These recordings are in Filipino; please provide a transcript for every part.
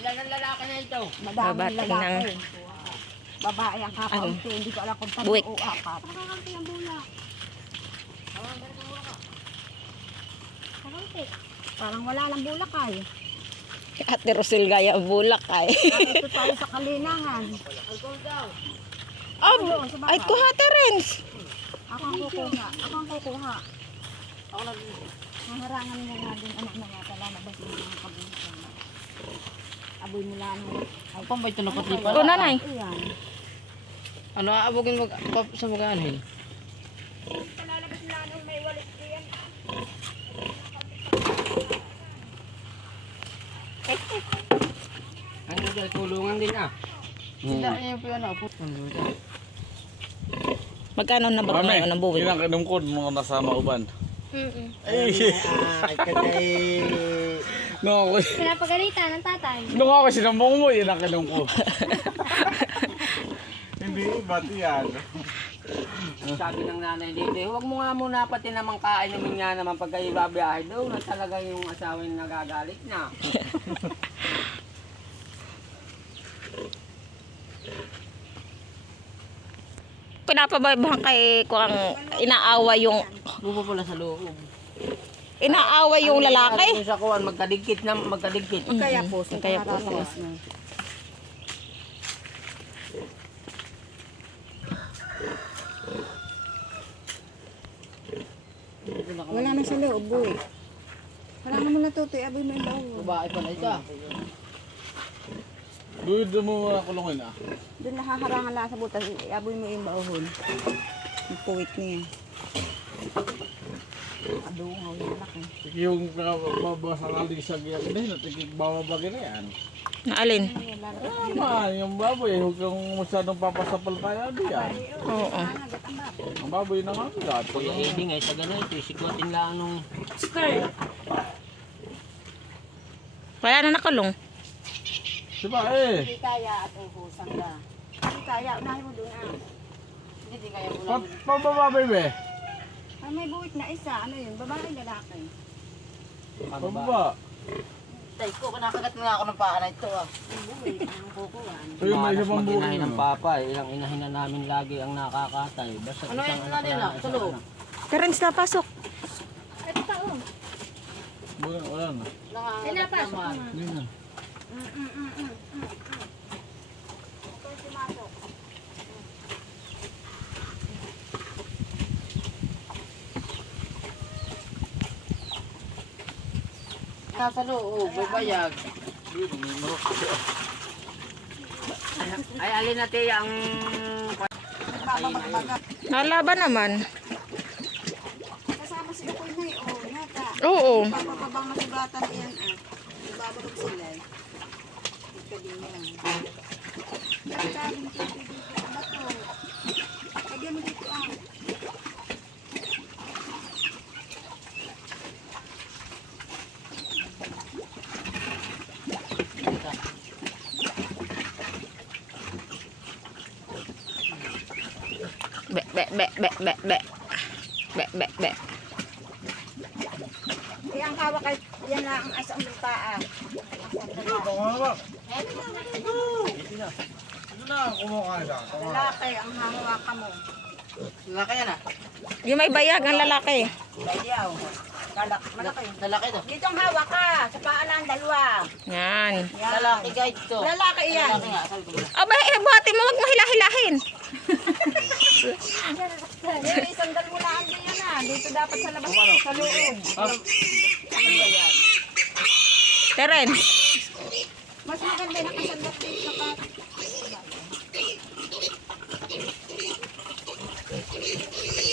Ilan ang lalaki na ito? Madami Babating lalaki. Babae ang kakaunti. Hindi ko alam kung tatlo Buwik. o apat. Parang wala lang bulakay. Ate Rosel gaya bulak ay. Ito tayo sa kalinangan. Baba. ay kuha Terence. Ako ang kukuha. Ako ang kukuha. Maharangan mo nga din anak na nga pala na basi mga kabulisan. Aboy mo lang. Ay, Pang ba ito nakatli O pala? nanay. Ano, aabugin mo pa- sa magaanhin? Ano dyan, kulungan din ah. Sila yung piano, puto. Magkano na ba ngayon ang buwit? Ilang kinungkod mga nasa mauban. Ay, Ay, kagay. No, ako, Pinapagalitan ng tatay. nung ako sinamong mo, yun ang kinungkod. Hindi, bati yan. Sabi ng nanay dito, huwag mo nga muna pati naman kainumin nga naman pag kayo babiyahe daw na talaga yung asawa yung nagagalit na. Pinapabaybahan kay kung inaawa yung Bubo pala sa loob. Inaawa yung lalaki. Kung sa kuwan, magkadigkit na magkadigkit. Kaya po, sa Kaya po, na. Wala na sa loob, boy. Wala naman natutoy, aboy mo yung bawo. Babae pala ito ah. Duwid mo muna kulungin ah. Doon nakaharangan lang sa butas, aboy mo yung baohon. Yung puwit niya. Kadungaw yung laki. Yung mabasa ng lisag yan, hindi, natikik bababagi na yan. Naalin? Tama, yung baboy, huwag kang masyadong papasapal tayo di yan. Oo. Ang baboy na nga bigat. Kuya Eddie nga, sa ganito, sikotin lang nung... Wala na nakulong. Diba eh, Hindi kaya at uhusang ka. Hindi kaya, unahin mo doon ah. Hindi kaya mo pa pabababoy be? Ay, may buwit na isa. Ano yun? Babae, lalaki. Pababa. Tay ko, kinakagat na ako ng paa na ito ah. Yung buwit, ang kukuhan. Ayun, may isa pang Inahin ng na. papa, eh. ilang inahin na namin lagi ang nakakatay. Basta ano isang anak nila? Tulog. Terence na pasok. Ito pa, oh. Wala, wala na. Nangangagat naman. Hindi na. Nasa loob, babayag. Ay, alin na tiya ang... Nalaban naman. Kasama sila ko na oh, yata. Oo. Bababang masugatan iyan ah. Ibabagag sila eh. Ika din yan. Mo dito, dito, ano to? Lagyan mo dito ah. Be, be, be, be, be, be. Be, be, be. Eh, ang hawak ay, yan lang ang asang lupa ah. Ito na, kumakain lang. Lalaki ang hahawakan mo. Lalaki yan ah. Yung may bayag ang lalaki. Bayaw. Kalak, malaki. Lalaki to. Dito ang hawak ka. Sa paa lang, dalawa. Yan. Yan. Lalaki guys to. Lalaki yan. Lalaki nga? Aba, eh, buhati mo, wag mo hilahilahin. Eh, isang dal mo lang din yan ah. Dito dapat sa labas, sa loob. Terence. Mas maganda na kasandat dito ka.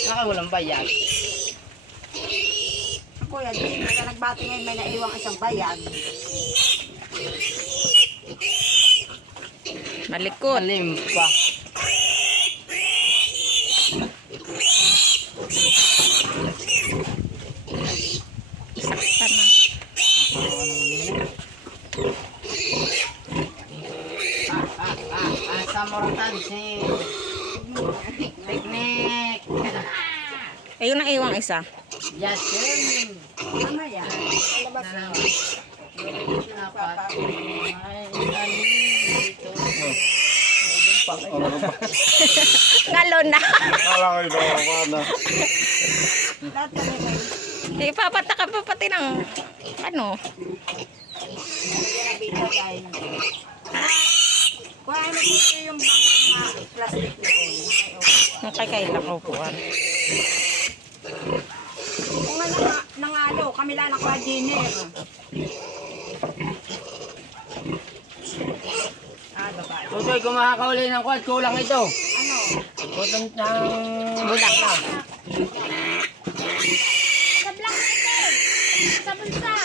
Naka walang bayag. Kuya, di ka nagbati ngayon may naiwang isang bayag. Malikot. Malim pa. Saktan na. Ah, ah, ah, ah, sa Moratan si... Teknik. Isa. Yasin. Mamaya, sa labas. Papa. Ngalo na. Kala ko ito ako na. Ipapataka pa pati ng ano. Kuha mo dito yung bangko na plastic doon. Ang kakaila ko po. Kung ano na, nangalo, kami lang nakuha dinner. Ah, babae. Tutoy, kung makakauli ng kwad, kulang ito. Ano? Kutong ng bulak na. Sa black metal. Sa bulsa.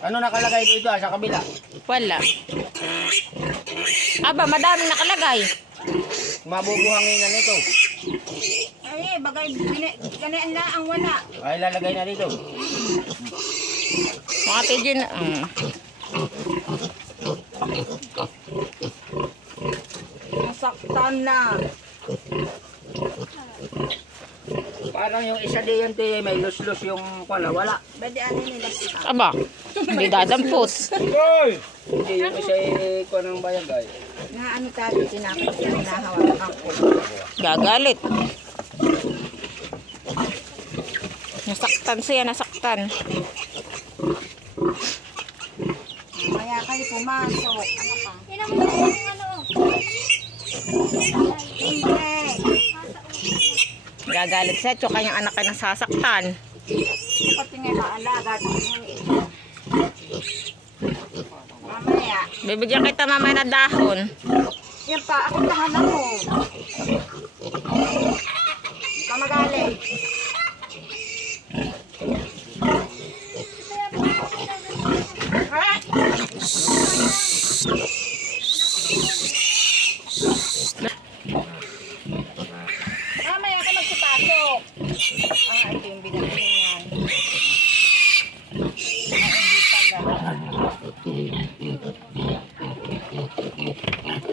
Ano nakalagay dito ah, sa kabila? Wala. Aba, madami nakalagay. Mabubuhangin na nito. Ay, bagay, ganyan lang ang wala. Ay, lalagay na dito. Mga pigeon. Mm. Nasaktan na. Parang yung isa di yan, te, may lus-lus yung pala, wala. Pwede ano nila. Aba, hindi dadampos. Hoy! Hindi, yung isa eh, kuha ng bayag Na ano tayo, tinakot na hinahawak ako. Gagalit. Nasaktan siya, nasaktan. Kaya kayo pumasok. Ano yung. Hindi. Gagalit siya, tsaka kanyang anak ay nasasaktan. Pati nga maalaga. Mamaya. Bibigyan kita mamaya na dahon. Yan pa, ako tahanan mo. Hindi ka magalit. Mamaya ka magsipasok. Ah, ito yung binili niyan. Ah, hindi pala.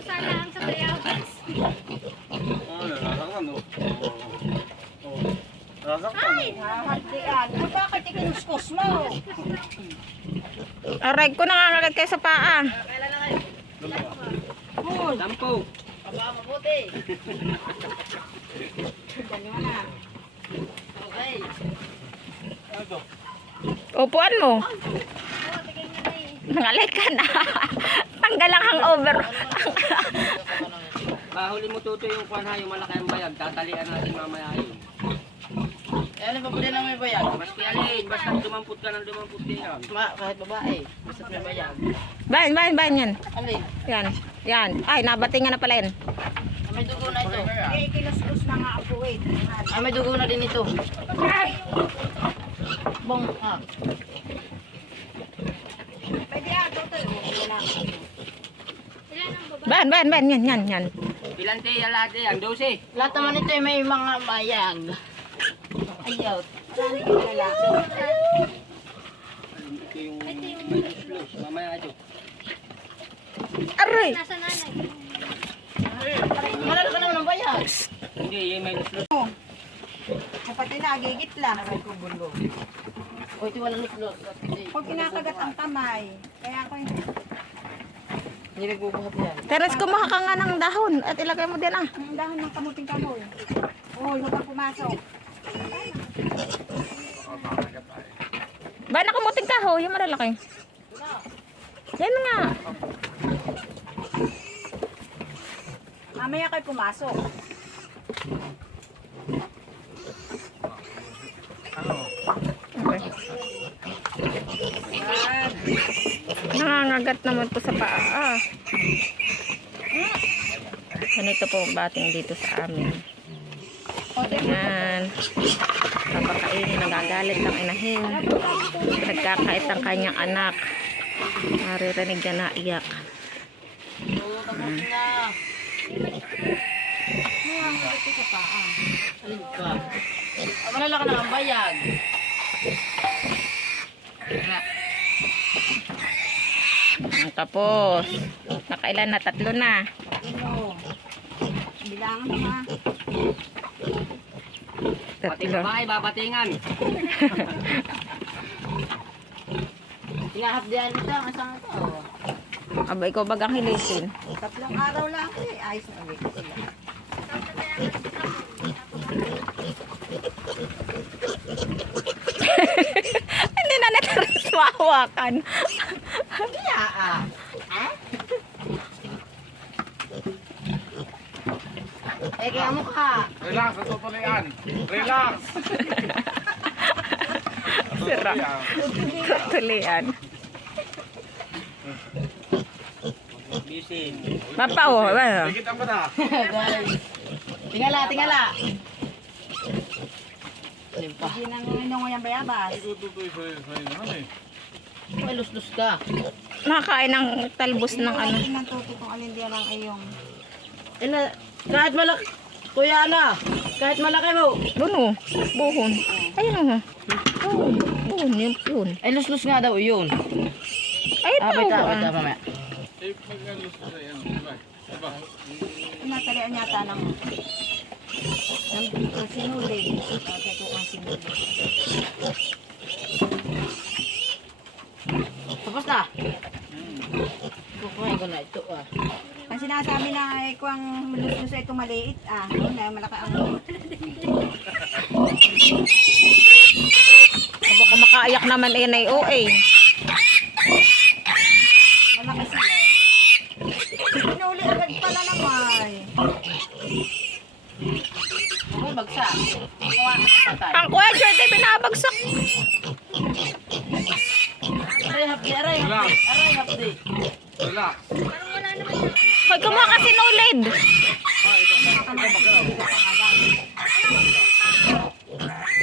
Sana ang sa bayabas. Ano, nasaktan oh. Oh. Nasaktan Hahatian. Ah, bakit ikinuskus mo? Aray ko nangangagat kayo sa paa. Sampo. Mo na. Upuan mo. Oo, bigay niya na eh. Nangalay ka na. Tanggal ang hangover. Bahuli mo tuto yung kuha yung malaki ang bayag. Tatalian natin mamaya yun. Eh, ano pa pwede lang may bayag? Mas alin, basta dumamput ka ng dumamput din yan. Ma, kahit babae, basta may bayag. Bayan, bayan, bayan yan. Alin? Yan, yan. Ay, nabatingan na pala yan. Ah, may dugo na ito. Kaya ikinuskus na nga ako eh. Ah, may dugo na din ito. Bong, ah. Pwede ah. Wala. Ilan ang baba? Bayan, bayan, bayan. Yan, yan, yan. Ilan te, lahat yan? 12. Lahat naman ito ay may mga bayag. Ayaw. Marami yung lalaki. Ito yung may lus-lus. Mamaya ito. Aray! Nasa nanay. Malala ka naman ng bayag. Hindi, yung may lus-lus. Kapati nagigit lang. O, ito walang luslot. Pag kinakagat ang kamay. Kaya ako yung Hindi nagbubuhat yan. Teres, kumuha ka nga ng dahon at ilagay mo din ah. ang dahon ng kamuting kamoy. Oh, huwag kang pumasok. Bayan na kumuting kaho, yung malalaki. Yan nga. Mamaya kayo pumasok. Nangangagat naman to sa paa. Ah. Ganito po ang bating dito sa amin. Yan. Papakainin, nagagalit ang inahin. Nagkakait ang kanyang anak. Maririnig niya na iyak. Na. Malala ka na ang bayag. Tapos, nakailan na? Tatlo na. Bilangan mo ha. Pati Tatlo. babae, babatingan. Diyan ito. Ang isang ito. Aba, ikaw bagang hilisin. Tatlong araw lang eh. Ayos na ulit sila. Hindi na nataris mahawakan. Ah, ah. Eh, kaya mo ka. Relax, natutulian. Relax. Sira. Tulian. Bisin. Papa, oh, ano? Dikit ang mata. Tingala, tingala. Limpa. Hindi nang inong yung bayabas. May lus-lus ka. Nakakain ng talbos ng ano. Hindi nang tuto kung alin diyan ang ayong. Ina, kahit malaki. Kuya Ana, kahit malaki mo. Buno. Buhon. Ayun oh. Buhon. Buhon yun. Yun. Ay, lus-lus nga daw yun. Ay, ito. wait lang, wait ah. lang, mamaya. Eh, mag-alos sa yan. Diba? Diba? Natalian yata ng ng sinulid. Ate ko ang sinulid. Tapos na. Kukuhain ko na ito ah. Ang sinasabi na ay kung lulus ito maliit ah. Ano na malaki ang Aba, kumakaiyak naman eh na OA. malaki sila. Pinuli agad pala naman. Ako bagsak. Sa. Ang kuya, Jerte, binabagsak. Aray, hapdi, aray, hapdi. Aray, hapdi. Relax. Hoy, kumuha ka sinulid.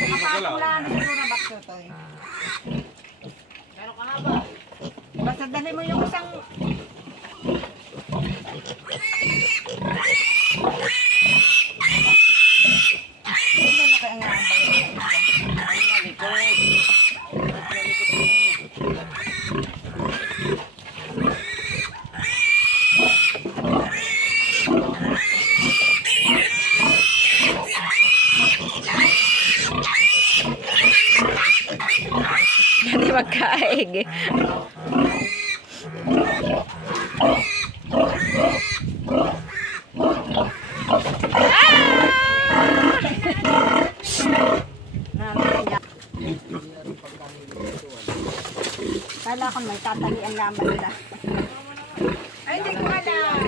Makakula na siguro bakso to eh. Meron ka haba. Basta dali mo yung isang Ano na kaya nga ang bayan? Hindi magkaig. Namin niya. Kala ko may tatalian lamang nila. Ay, hindi ko alam.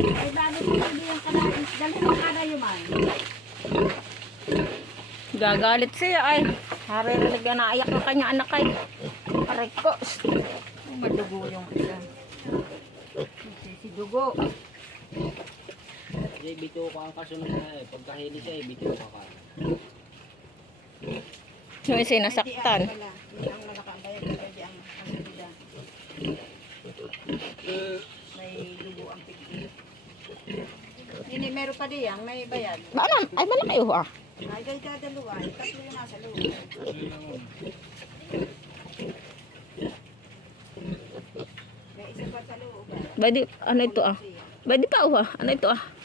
Ay, ko hindi yung kanain. Dali mo kada yung man. Gagalit siya ay. Haririnig na naiyak ng kanya anak ay. Aray ko. Madugo yung isa. Si dugo. Kasi bito ko ang kasunod na eh. Pagkahili siya eh, bito ka ka. Yung isa yung nasaktan. Hindi ang malakang bayan. Hindi ang kasulida. May dugo ang pikit. Hindi, meron pa diyang may bayad. Ba, ano? Ay, malaki oh ah. Ay, gay dalawa. Tatlo yung nasa loob. May isa pa sa loob. ah. Badi, ano ito ah? Badi pa oh ah. Ano ito ah?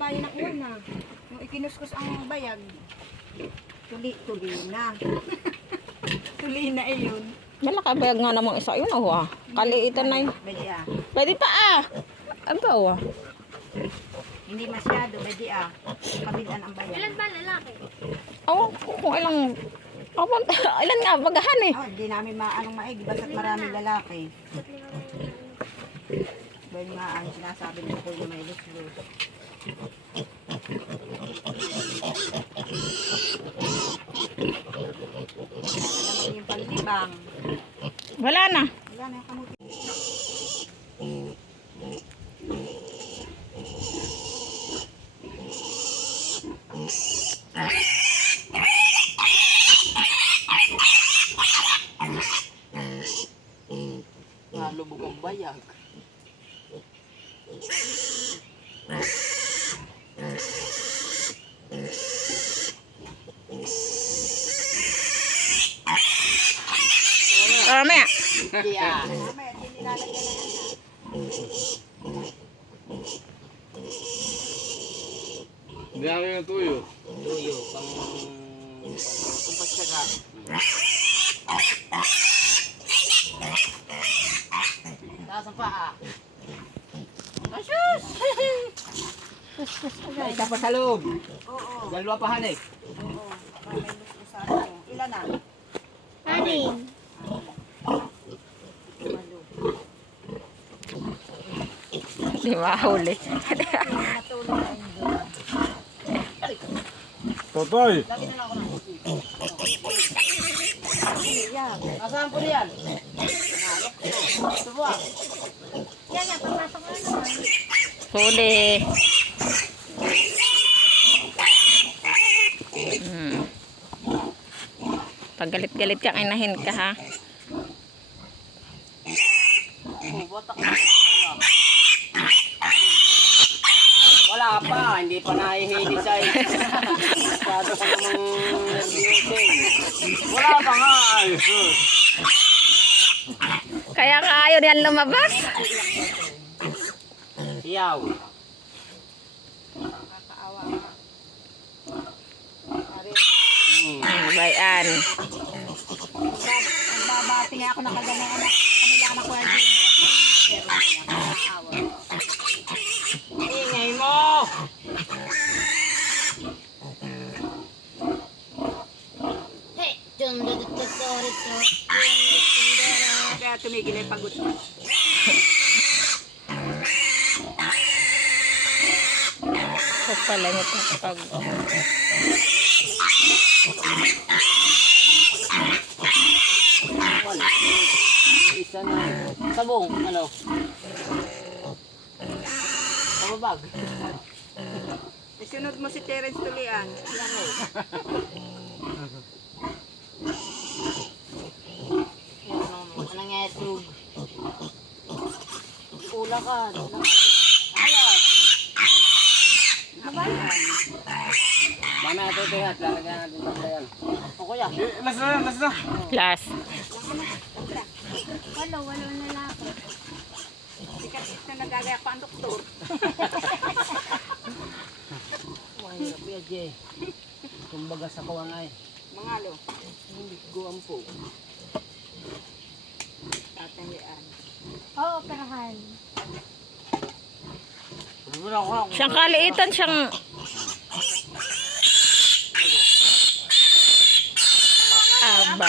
Hindi pa yan. Abayan ang una. Nung ikinuskus ang bayag, tuli, tuli na. tuli na eh yun. Malaki bayag nga namang isa. Yun oh ah. Kaliitan na yun. Badi ah. Pwede pa ah. Ano ba ah? Hindi masyado, badi ah. Kabilan ang bayag. Ilan ba lalaki? Oh, kung ilang... Oh, ilan nga, bagahan eh. Oh, hindi namin maanong maig. Basta't maraming lalaki. Dahil nga ang sinasabi ng ko na may lus-lus. Wala na. Wala na yung kamuti. Hindi nilalagyan na yan. Hindi namin yung tuyo. Tuyo, pang... pang pansyaga. paa. Ay, isa pa sa loob. Oo. Dalawa pa hanik. Oo. Ilan na? Anin. Di mahuli. Totoy! Yan. Asahan po niyan? Ba? Yan nga, papasok na naman. Huli. Hmm. Pag galit-galit kang inahin ka ha. Kaya ka ayaw yan lumabas. Hmm, bayan. ang babati nga ako nakaganay anak. Kamila anak ko yan din. Kaya tumigil ay pagod. Sa pala mo pag Wala. Isa na. Sabong, ano? Pababag. Isunod mo si Terence Tulian. Yan o. Yan, ano, ano nga itlog? Ulakan. Ayat. Mamaya tutuhat, lalagyan natin sa sayan. O kuya. Eh, Las na, las na! last. Walo, walo na lang ako. Sikat na nagagaya pa ang doktor. Mahirap yan, Jay. Kumbaga sa kuwang ay. Mga lo. Guwang po. Tatayaan. Oo, operahan. Siyang kaliitan siyang Aba.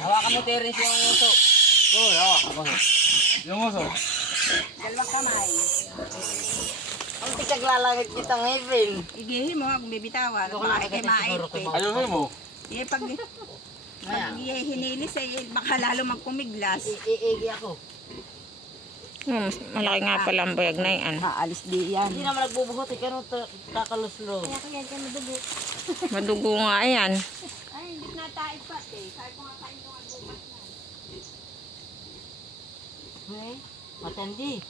Hawakan mo Terence yung uso. Oh, yawa. Yung uso. Dalawang kamay. Ang tikaglalangit kita ngipin. Igihin mo, kung bibitawan. Ayusin mo. Eh, pag, pag hinilis, eh, baka lalo magpumiglas. Iigi ako. Hmm, malaki nga pala ang bayag na yan. Maalis di yan. Hindi naman nagbubuhot. Ikaw nung kakaluslo. Kaya kaya dyan madugo. Madugo nga yan. Ay, hindi na tayo pa. Eh, sabi ko nga kain ko nga bukas na. Okay. Matandi.